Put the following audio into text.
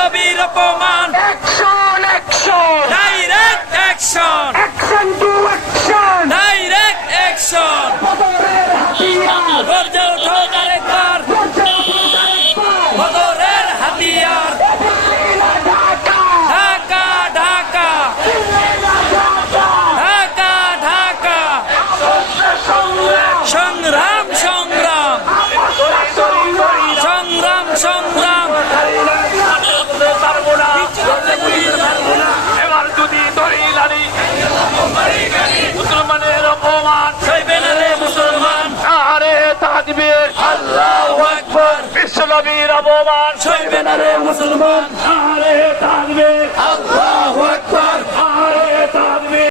নবীর অপমান, action action direct action, action to action direct action. বদরের হাতিয়ার গর্জে ওঠো আরেকবার, বদরের হাতিয়ার। ঢাকা ঢাকা ঢাকা ঢাকা ঢাকা, সংগ্রাম সংগ্রাম সংগ্রাম সংগ্রাম। এবার যদি দরিলারি মুসলমানের অপমান সইবে না রে মুসলমান, আরে তাকবীর আল্লাহু আকবার। বিশ্বনবীর অপমান সইবে না রে মুসলমান, আরে তাকবীর আল্লাহু